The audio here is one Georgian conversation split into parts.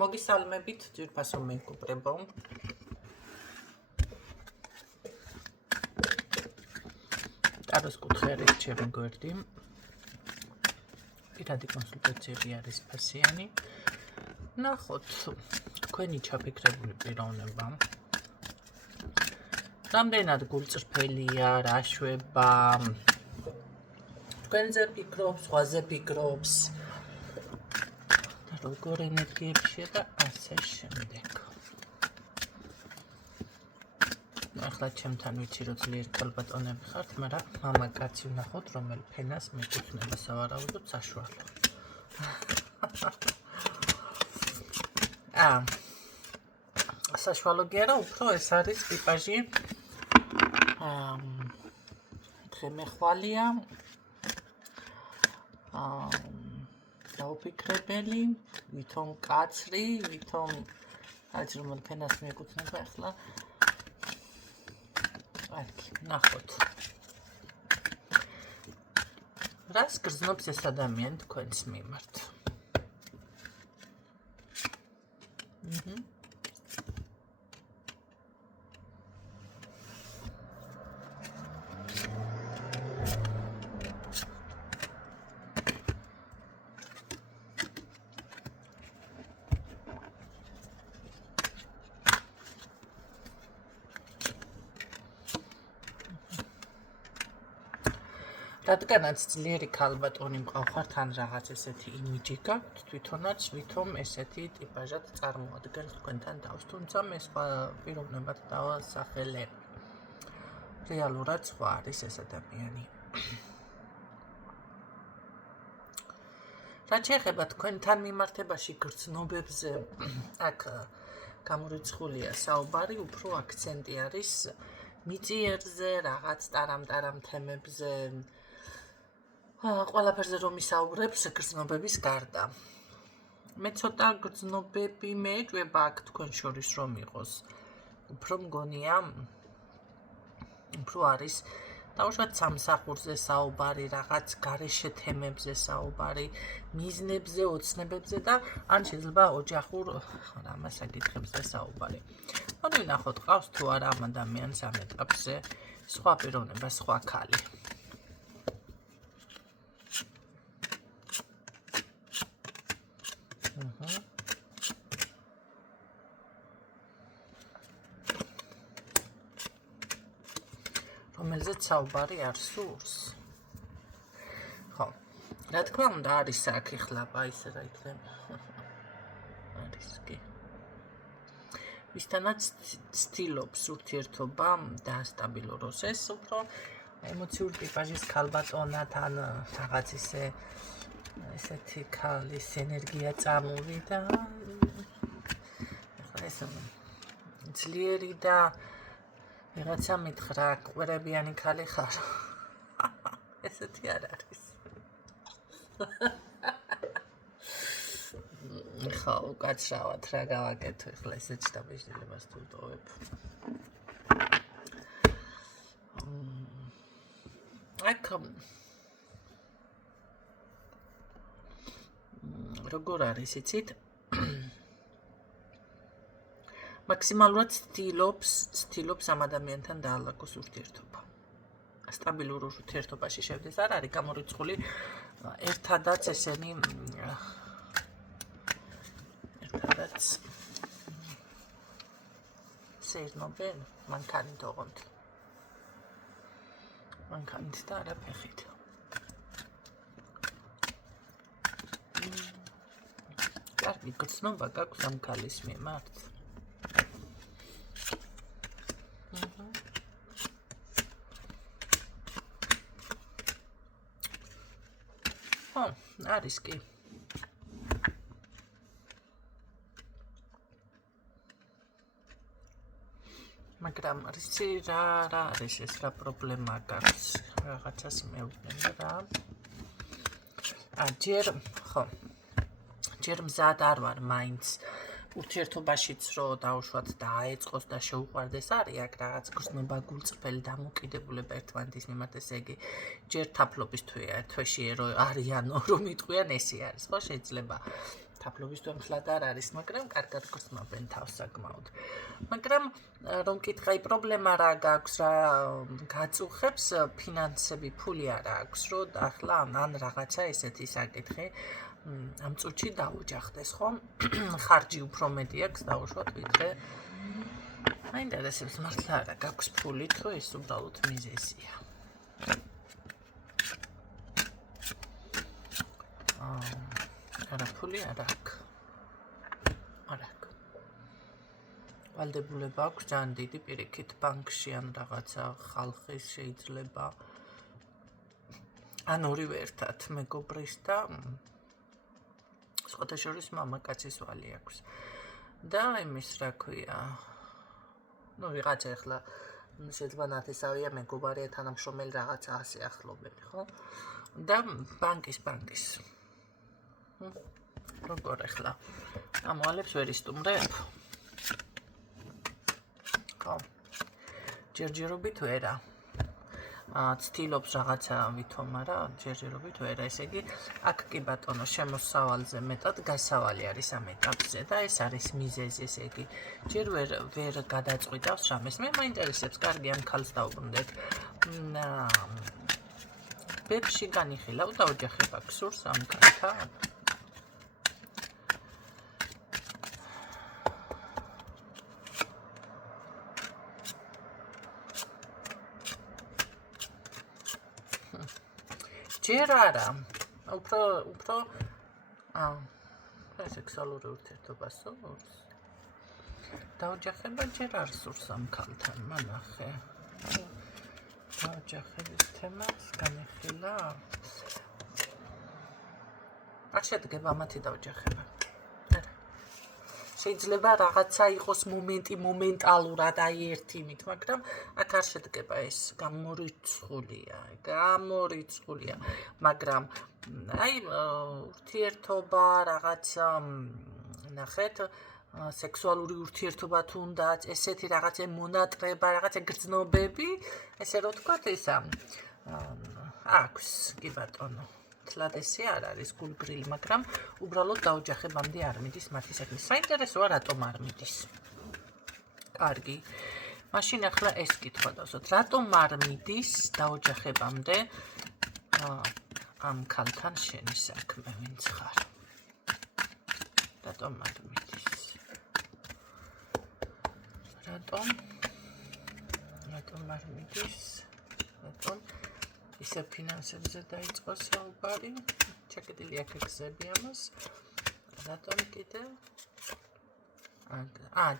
მოგისალმებით ძვირფასო მეგობრებო. ტაროს კუთხეების ჩემი გვერდი. პირადი კონსულტაციები არის ფასიანი. ნახოთ თქვენი ჩაფიქრებული პიროვნება. რამდენად გულწრფელია, რა შვება. თქვენზე ფიქრობს, სხვაზე ფიქრობს. როგორ ენერგიებშია და ასე შემდეგ. ახლა ჩემთან ვიცი რომ ძლიერი ქალბატონები ხართ, მაგრამ მამაკაცი ვნახოთ, რომელი ფენას მეკუთვნება სავარაუდოდ საშუალო. საშუალო კი არა, უფრო ეს არის ტიპაჟი. ხემეხვალია. დაუფიქრებელი, ვითომ კაცრი, ვითომ რაც რომელ ფენას მეკუთვნება ახლა. ნახოთ. რას გრძნობს ეს ადამიანი თქვენს მიმართ? რადგანაც ძლიერი ქალბატონი მყავხართ, ან რაღაც ესეთი იმიჯი გაქვთ, თვითონაც ვითომ ესეთი ტიპაჟად წარმოადგენს თქვენთან თავს, თუმცა მე სხვა პიროვნებად დავასახელებ. რეალურად სხვა არის ეს ადამიანი. რაც შეეხება თქვენთან მიმართებაში გრძნობებზე, აქ გამორიცხულია საუბარი, უფრო აქცენტი არის მიწიერზე, რაღაც ტარამ-ტარამ თემებზე. ყველაფერზე რომ ისაუბრებს გრძნობების გარდა. მე ცოტა გრძნობები მეეჭვება აქ თქვენ შორის რომ იყოს. უფრო მგონია, უფრო არის დაუშვათ სამსახურზე საუბარი, რაღაც გარეშე თემებზე საუბარი, მიზნებზე, ოცნებებზე და ან შეიძლება ოჯახურ რამას საკითხებზე საუბარი. მოდი ვნახოთ, ყავს თუ არა ამ ადამიანს ამ ეტაპზე სხვა პიროვნება, სხვა ქალი. რომელზეც საუბარი არ სურს. ხო, რა თქმა უნდა არის აქ ეხლა ისე რა იქნება. არის კი. ვისთანაც ცდილობს ურთიერთობა დაასტაბილუროს, ეს უფრო ემოციური ტიპაჟის ქალბატონად ან რაღაც ესეთი ქალის ენერგია წამოვიდა. ახლა ეს ძლიერი და ვიღაცა მითხრა, ყვერებიანი ქალი ხარ. ესეთი არ არის. ხო, უკაცრავად რა გავაკეთო, ახლა ესეც დაბეჭდილებას თუ ვტოვებ. აქ როგორ არის, იცით? მაქსიმალურად ცდილობს ამ ადამიანთან დაალაგოს ურთიერთობა. სტაბილურ ურთიერთობაში შევდეს, არ არის გამორიცხული ერთადაც ესენი ერთადაც სერნობენ მანქანით ოღონდ. მანქანით და არა ფეხით. კარგი გრძნობა გაქვს ამ ქალის მიმართ. არის კი. მაგრამ რისი რა არის ეს რა პრობლემა გაქვს? რაღაცას მეუბნება რა. ჯერ მზად არ ვარ მაინც ურთიერთობაშიც რომ დაუშვათ და აეწყოს და შეუყვარდეს არის აქ რაღაც გრძნობა გულწრფელი დამოკიდებულება ერთმანეთის მიმართ, ესე იგი ჯერ თაფლობის თვეში არიანო რომ იტყვიან ესე არის, ხო შეიძლება თაფლობის თემხლად არ არის, მაგრამ კარგად გსმობენ თავს საკმაოდ. მაგრამ რომ კითხა, პრობლემა რა გაქვს, რა გაწუხებს, ფინანსები, ფული არ აქვს, რომ ახლა ან რაღაცა ესეთი საკითხი ამ წუთში დაუჯახდეს, ხო? ხარჯი უფრო მეტი აქვს დაუშვათ, ვიდრე მაინტერესებს მართლა არა გაქვს ფული, თუ ეს უბრალოდ მიზეზია. არა ფული არ აქვს. არ აქვს. ვალდებულება აქვს ძალიან დიდი პირიქით ბანკში ან რაღაცა ხალხის შეიძლება ან ორივე ერთად მეგობრის და სხვადასხვა მამაკაცის ვალი აქვს. და იმის რა ქვია ну ვიღაცა ახლა შეიძლება ნათესავია მეგობარია თანამშრომელი რაღაცა ასე ახლობელი, ხო? და ბანკის როგორ ახლა ამოალებს ვერ ისტუმრებ? ხო. ჯერჯერობით ვერა. ცდილობს რაღაცა ვითომ, არა, ჯერჯერობით ვერა, ესე იგი, აქ კი ბატონო შემოსავალზე მეტად გასავალი არის ამ ეტაპზე და ეს არის მიზეზი, ესე იგი, ჯერ ვერ გადაწყვიტავს რამეს. მე მაინტერესებს, კარგი ამ ქალს დავუბრუნდეთ. ბებში განიხილავ და ოჯახება გსურს ამ ქალთან? ჯერ არა, უფრო სექსუალური ურთიერთობა სურს. დაოჯახება ჯერ არ სურს ამ ქალთან, მანახე. დაოჯახების თემას განიხილა. არ შედგება მათი დაოჯახება. შეიძლება რაღაცა იყოს მომენტალურად აი ერთი იმით, მაგრამ აქ არ შედგება ეს გამორიცხულია, მაგრამ აი ურთიერთობა რაღაცა ნახეთ სექსუალური ურთიერთობა თუნდაც ესეთი რაღაცა მონატრება, რაღაცა გრძნობები, ესე რომ თქვა ისა აქვს კი ბატონო. თლად ესე არ არის გულგრილი, მაგრამ უბრალოდ დაოჯახებამდე არ მიდის მათი საქმე. საინტერესოა რატომ არ მიდის. კარგი. მაშინ ახლა ეს კითხვა დავსვათ. რატომ არ მიდის დაოჯახებამდე ამ ქალთან შენი საქმე, ვინც ხარ? რატომ არ მიდის? რატომ არ მიდის? რატომ ისე ფინანსებზე დაიწყო საუბარი, ჩაკეტილი აქ გზები ამას. რატომ კიდევ?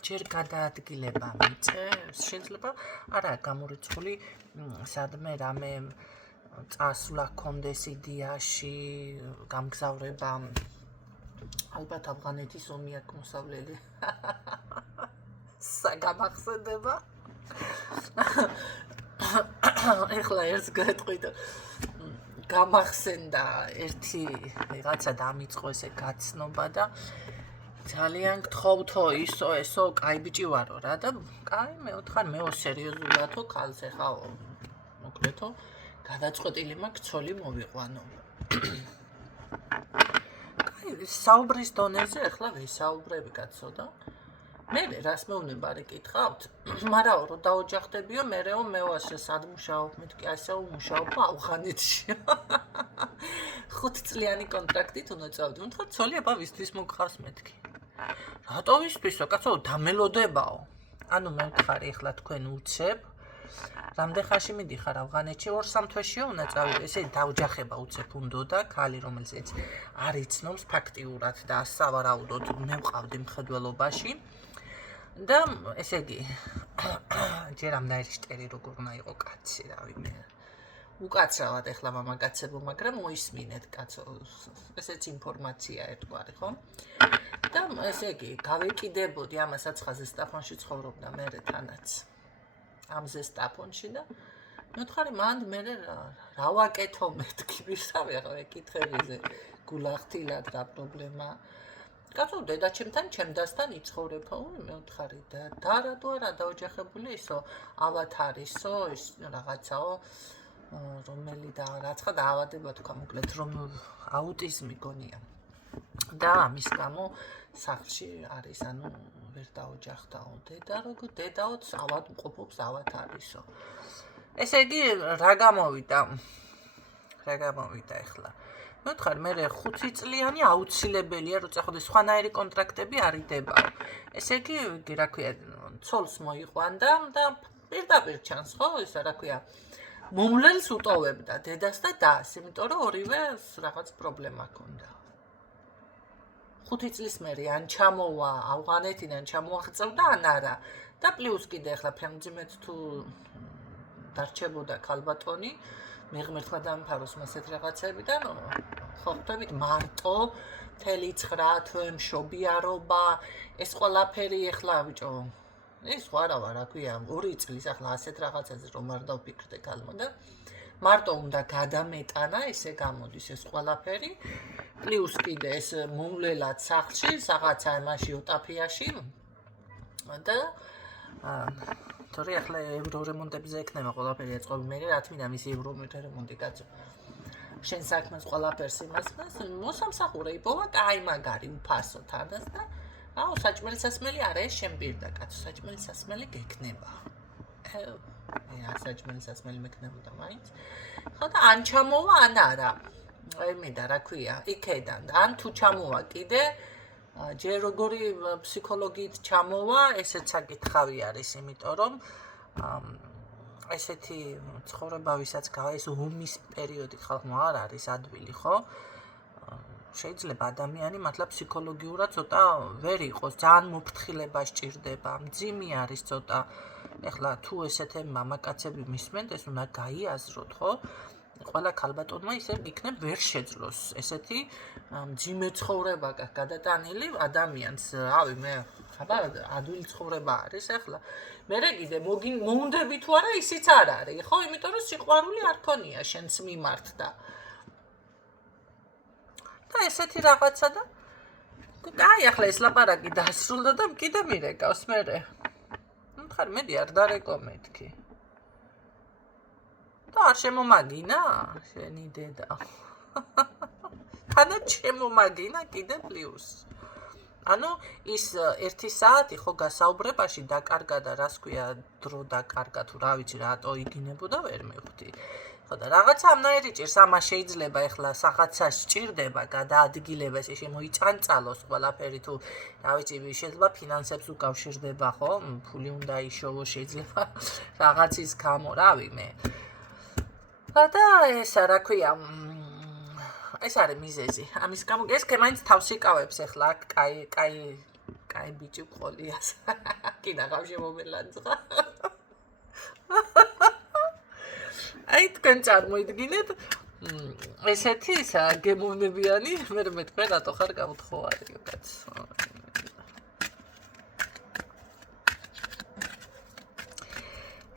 ჯერ გადაადგილება მიწევს, შეიძლება არა გამორიცხული სადმე რამე წასვლა კონდეს იდეაში, გამგზავრება ალბათ ავღანეთის ომი აქ მოსავლელი. საგამახსენდება. ეხლა ერთს გეტყვით გამახსენდა ერთი რაღაცა დამიწყო ესე გაცნობა და ძალიან გთხოვთო ისო ესო კაი ბიჭი ვარო რა და კაი მე ვთხარ მეო სერიოზულათო ქალს ეხა მოკლედო გადაწყვეტილი მაქვს ცოლი მოვიყვანო. კაი საუბრის დონეზე ეხლა ვისაუბრები კაცო და მე რას მეუბნება არ იკითხავთ, მაგრამ რომ დაოჯახდებიო, მერეო მეოასე სად მუშაობ, მეთქი ასე ვმუშაობ ავღანეთში. 5 წლიანი კონტრაქტით უნდა წავდი. უთხრა ცოლი აბა ვისთვის მოგყავს მეთქი. რატო ვისთვისო, კაცო, დამელოდებაო. ანუ მე ვთხარი ეხლა თქვენ უცებ. რამდენ ხანში მიდიხარ ავღანეთში? 2-3 თვეშიო უნდა წავიდე. ესე დაოჯახება უცებ უნდოდა, ქალი რომელსაც არ იცნობს ფაქტიურად და სავარაუდოდ მე ვყავდი მხედველობაში. და ესე იგი ჯერ ამდაერი შტერი როგორ უნდა იყო კაცი, რავი მე. უკაცრავად ეხლა მამაკაცებო, მაგრამ მოისმინეთ კაცო, ესეც ინფორმაცია ერთგვარი, ხო? და ესე იგი გავეკიდებოდი ამასაც ხაზე სტაფონში ცხოვრობდა მე თანაც. ამ ზესტაფონში და მე ვთხარი მანდ მე რა ვაკეთო მეთქი, ვისავე რა ეკითხებიზე გულახtildeად რა პრობლემა. კაცო დედაჩემთან ჩემდასთან იცხოვრებო, მე ვთხარი და რატო არა დაოჯახებული ისო ავათარისო ის რაღაცაო რომელი და რაცხა დაავადება თქვა მოკლედ რომ აუტიზმი გონია. და ამის გამო სახლში არის ანუ ვერ დაოჯახდაო დედა როგორ დედაოც ავად მყოფობს ავად არისო ესე იგი რა გამოვიდა ეხლა მეთქარ მე 5 წლიანი აუცილებელია რომ წახოდეს სხვანაირი კონტრაქტები არიდებაო ესე იგი რა ქვია ცოლს მოიყვანდა და პირდაპირ ჩანს ხო ისა რა ქვია მომლელს უტოვებდა დედას და დას იმიტომ რომ ორივე რაღაც პრობლემა ჰქონდა 5 წლის მერე ან ჩამოვა ავღანეთიდან ჩამოაღწევდა ან არა და პლუს კიდე ახლა ფემძიმეთ თუ დარჩებოდა ქალბატონი მე ღმერთმა დამფაროს მასეთ რაღაცებიდან ხო ხვდებით მარტო მთელი 9 თვე მშობიარობა ეს ყველაფერი ახლა ბიჭო ეს ვარავა რა ქვია 2 წლის ახლა ასეთ რაღაცაზე რომ არ დავფიქრდე ქალმა და მარტო უნდა გადამეტანა ესე გამოდის ეს ყველაფერი პლუს კიდე ეს მომლელად სახლში რაღაცა მაშინ უტაფიაში და თორე ახლა ევრორემონტებზე ექნება ყველაფერი ეწყობი მე რა თქმა უნდა მის ევრორემონტი კაცო შენ საქმეს ყველაფერს იმას მოსამსახურე იპოვა კაი მაგარი უფასო თანას და აუ საჭმელი სასმელი არა ეს შენ პირდა კაცო საჭმელი სასმელი გექნება საჭმელი სასმელი მექნებოდა მაინც ხო და ან ჩამოვა ან არა მინდა რა ქვია იქედან ან თუ ჩამოვა კიდე ჯერ როგორი ფსიქოლოგიით ჩამოვა ესეც საკითხავი არის იმიტომ რომ ესეთი ცხოვრება ვისაც ეს ომის პერიოდი ხალხმა არ არის ადვილი ხო შეიძლება ადამიანი მართლა ფსიქოლოგიურად ცოტა ვერ იყოს ძალიან მოფრთხილება სჭირდება მძიმე არის ცოტა ეხლა თუ ესეთი მამაკაცები მისმენდეს უნდა გაიაზროთ ხო ყველა ქალბატონმა ისე იქნებ ვერ შეძლოს ესეთი მძიმე ცხოვრება გადატანილი ადამიანს რავი მე ხაბა ადვილი ცხოვრება არის ეხლა მე კიდე მოუნდები თუ არა ისიც არ არის ხო იმიტომ რომ სიყვარული არ ქონია შენს მიმართ და ესეთი რაღაცა და აი ახლა ეს ლაპარაკი დასრულდა და კიდე მირეკავს მე ხარ მედი არ დარეკო მეთქი და არ შემომაგინა შენი დედა თანაც შემომაგინა კიდე პლუს ანუ ის 1 საათი ხო გასაუბრებაში დაკარგა და რას ქვია დრო დაკარგა თუ რა ვიცი რატო იგინებოდა ვერ მივხვდი ხო და რაღაცა ამნაირი ჭირს ამას შეიძლება ეხლა რაღაცა სჭირდება გადაადგილება ესე შემოიწანწალოს ყველაფერი თუ რა ვიცი შეიძლება ფინანსებს უკავშირდება ხო ფული უნდა იშოვო შეიძლება რაღაცის გამო რავი მე და ესა რა ქვია ეს არის მიზეზი ამის გამო ეს კემაინც თავს იკავებს ეხლა კაი ბიჭი ყოლიას კიდე გავშე მომელანძღა აი თქვენ წარმოიდგინეთ ესეთი ისა გემოვნებიანი მე თქვენ რატო ხარ გამოთხოვარი კაცო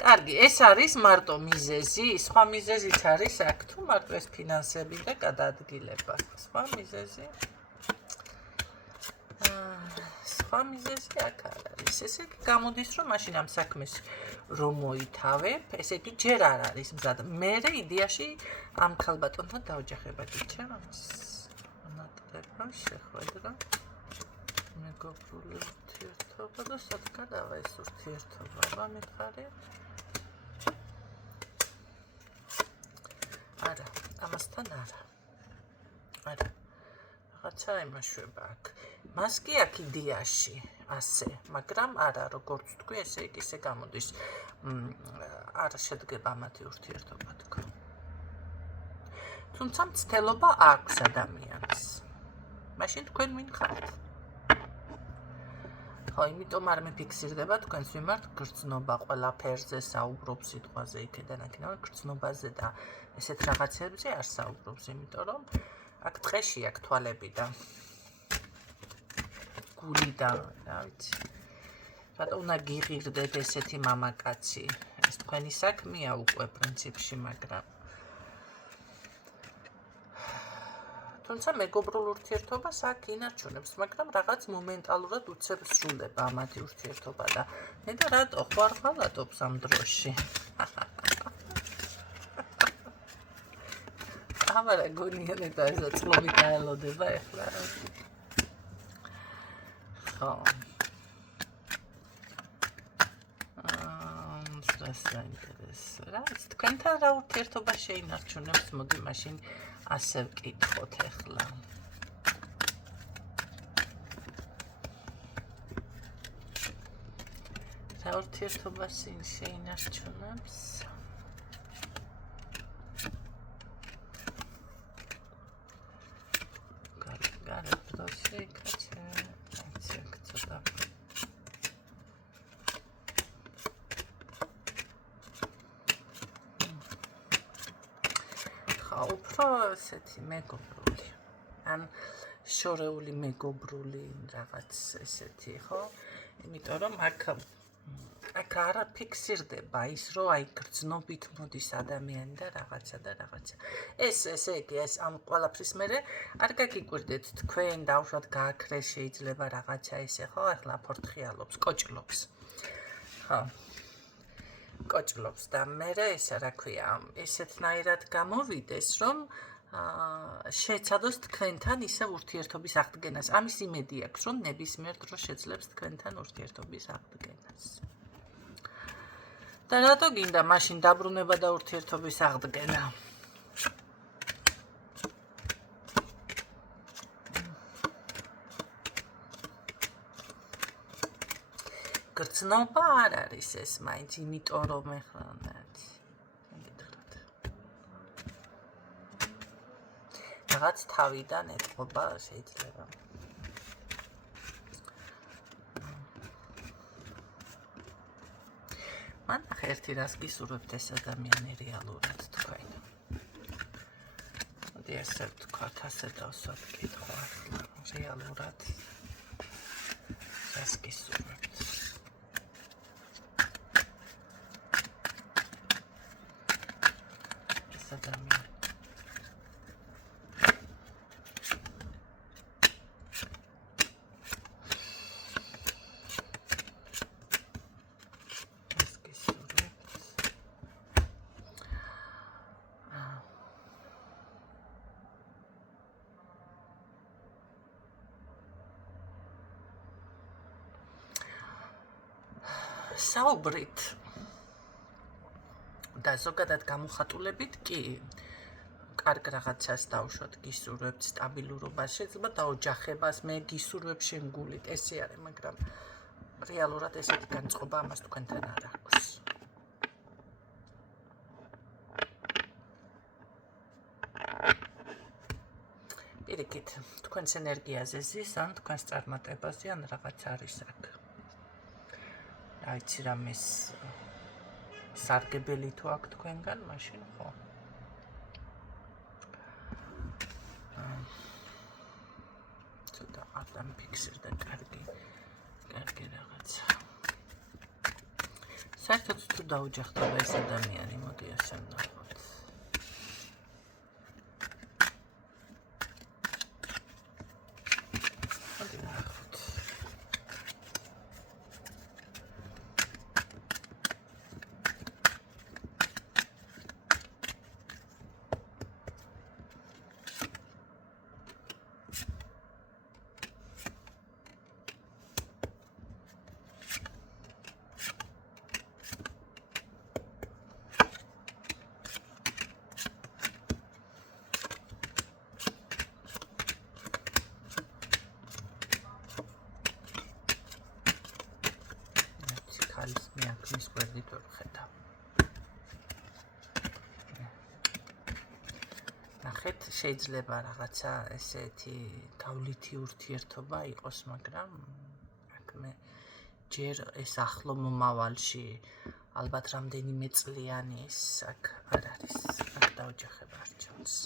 კარგი ეს არის მარტო მიზეზი სხვა მიზეზიც არის აქ თუ მარტო ეს ფინანსები და გადაადგილება სხვა მიზეზი აქ არის ესე იგი გამოდის რომ მაშინ ამ საქმეს რომ მოითავებ ესე იგი ჯერ არ არის მზად მე იდეაში ამ ქალბატონთან დაოჯახება გიჩემს ნაკდება შეხვედრა მეგობრული ურთიერთობა და სათქადავა ეს ურთიერთობა მითხარი არა ამასთან არა რაღაცა იმაშვება აქ მას კი აქ იდეაში ასე მაგრამ არა როგორც თქვი ესე იგი ისე გამოდის არ შედგება მათი ურთიერთობა თქო თუმცა მცდელობა აქვს ადამიანს მაშინ თქვენ ვინ ხართ ხო იმიტომ არ მეფიქსირდება თქვენს მიმართ გრძნობა ყველაფერზე საუბრობს სიტყვაზე იქიდან აქედან გრძნობაზე და ესეთ რაღაცებზე არ საუბრობს იმიტომ რომ აქ ტყეში აქ თვალები და გული და რა ვიცი რატო უნდა გიღირდეთ ესეთი მამაკაცი ეს თქვენი საქმეა უკვე პრინციპში მაგრამ თუმცა მეგობრულ ურთიერთობას აქ ინარჩუნებს მაგრამ რაღაც მომენტალურად უცებ სრულდება ამათი ურთიერთობა და მე და რატო ხარ ღალატობს ამ დროში აბარა გონიანება ეს წლობით დაელოდება ახლა. ხო. საინტერესო. რა თქვენთან რა ურთიერთობა შეინარჩუნებს? მოდი მაშინ ასე ვკითხოთ ახლა. რა ურთიერთობა შეინარჩუნებს? გარეთ დროში კაცი ცოტა უფრო ესეთი მეგობრული ან შორეული მეგობრული რაღაც ესეთი ხო იმიტომ რომ აქ არა ფიქსირდება ის რომ აი გრძნობით მოდის ადამიანი და რაღაცა ესე იგი ეს ამ ყველაფრის მერე არ გაგიკვირდეთ თქვენ დავუშვათ გააქრეს შეიძლება რაღაცა ესე ხო ახლა ფორთხიალობს კოჭლობს ხო კოჭლობს და მერე ესა რა ქვია ესეთნაირად გამოვიდეს რომ შეეცადოს თქვენთან ისე ურთიერთობის აღდგენას ამის იმედი აქვს რომ ნებისმიერ დროს შეძლებს თქვენთან ურთიერთობის აღდგენას და რატო გინდა მაშინ დაბრუნება და ურთიერთობის აღდგენა გრძნობა არ არის ეს მაინც იმიტომ რომ ეხლა რაღაც თავიდან ეთყობა შეიძლება მან ერთი რას გისურვებთ ეს ადამიანი რეალურად თქვენ მოდი ესე ვთქვათ ასე დავსვათ კითხვა ახლა რეალურად რას გისურვებთ ეს ადამიანი საუბრით და ზოგადად გამოხატულებით კი კარგ რაღაცას დავუშვათ გისურვებთ სტაბილურობას შეიძლება დაოჯახებას მე გისურვებ შენ გულით ესე არის მაგრამ რეალურად ესეთი განწყობა ამას თქვენთან არ აქვს პირიქით თქვენს ენერგიაზე ზის ან თქვენს წარმატებაზე ან რაღაც არის აქ აიცი რამის სარგებელი თუ აქ თქვენგან მაშინ ხო ცოტა არ დამიფიქსირდა კარგი რაღაცა საერთოდ თუ დაუჯახდება ეს ადამიანი მოდი ასე ვნახოთ მოდი ვნახოთ მის გვერდით ვერ ხედავ. ნახეთ, შეიძლება რაღაცა ესეთი გავლითი ურთიერთობა იყოს, მაგრამ აქ მე ჯერ ეს ახლო მომავალში ალბათ რამდენიმე წლიანი ის აქ არ არის. აქ დაოჯახება არ ჩანს.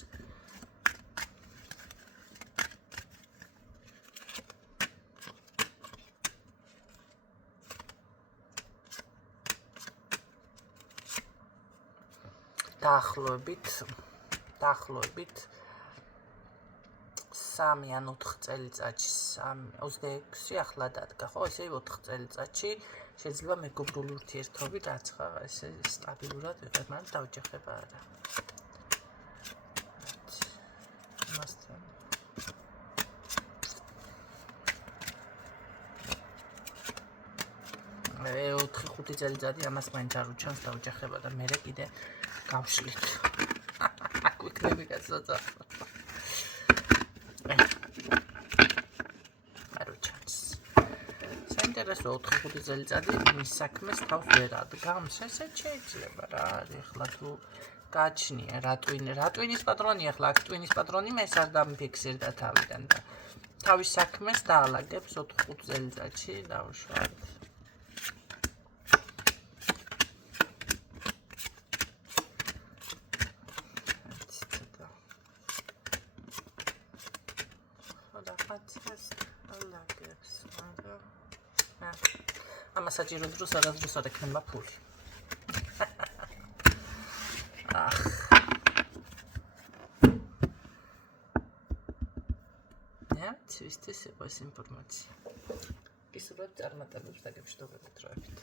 დაახლოებით 3 ან 4 წელიწადში 26 ახლა დადგა ხო ესე 4 წელიწადში შეიძლება მეგობრული ურთიერთობით რაცხა ესე სტაბილურად ვიყავ მაგრამ დაოჯახება არა 4-5 წელიწადი ამას მაინც არ უჩანს დაუჯახება და მერე კიდე გავშლით. აკვიქნები კაცოცა. არ უჩანს. საინტერესო 4-5 წელიწადი მის საქმეს თავს ვერ ადგამს, ესეც შეიძლება რა, ეხლა თუ გაჩნია რატვინის პატრონი ახლა აქ ტვინის პატრონი მე არ დამიფიქსირდა თავიდან და თავის საქმეს დაალაგებს 4-5 წელიწადში დავუშვათ. ამას საჭირო დროს არასდროს არ ექნება ფული. ცვისთვის იყო ეს ინფორმაცია. ისურვებ წარმატებებს და გეშტობებით დროებით.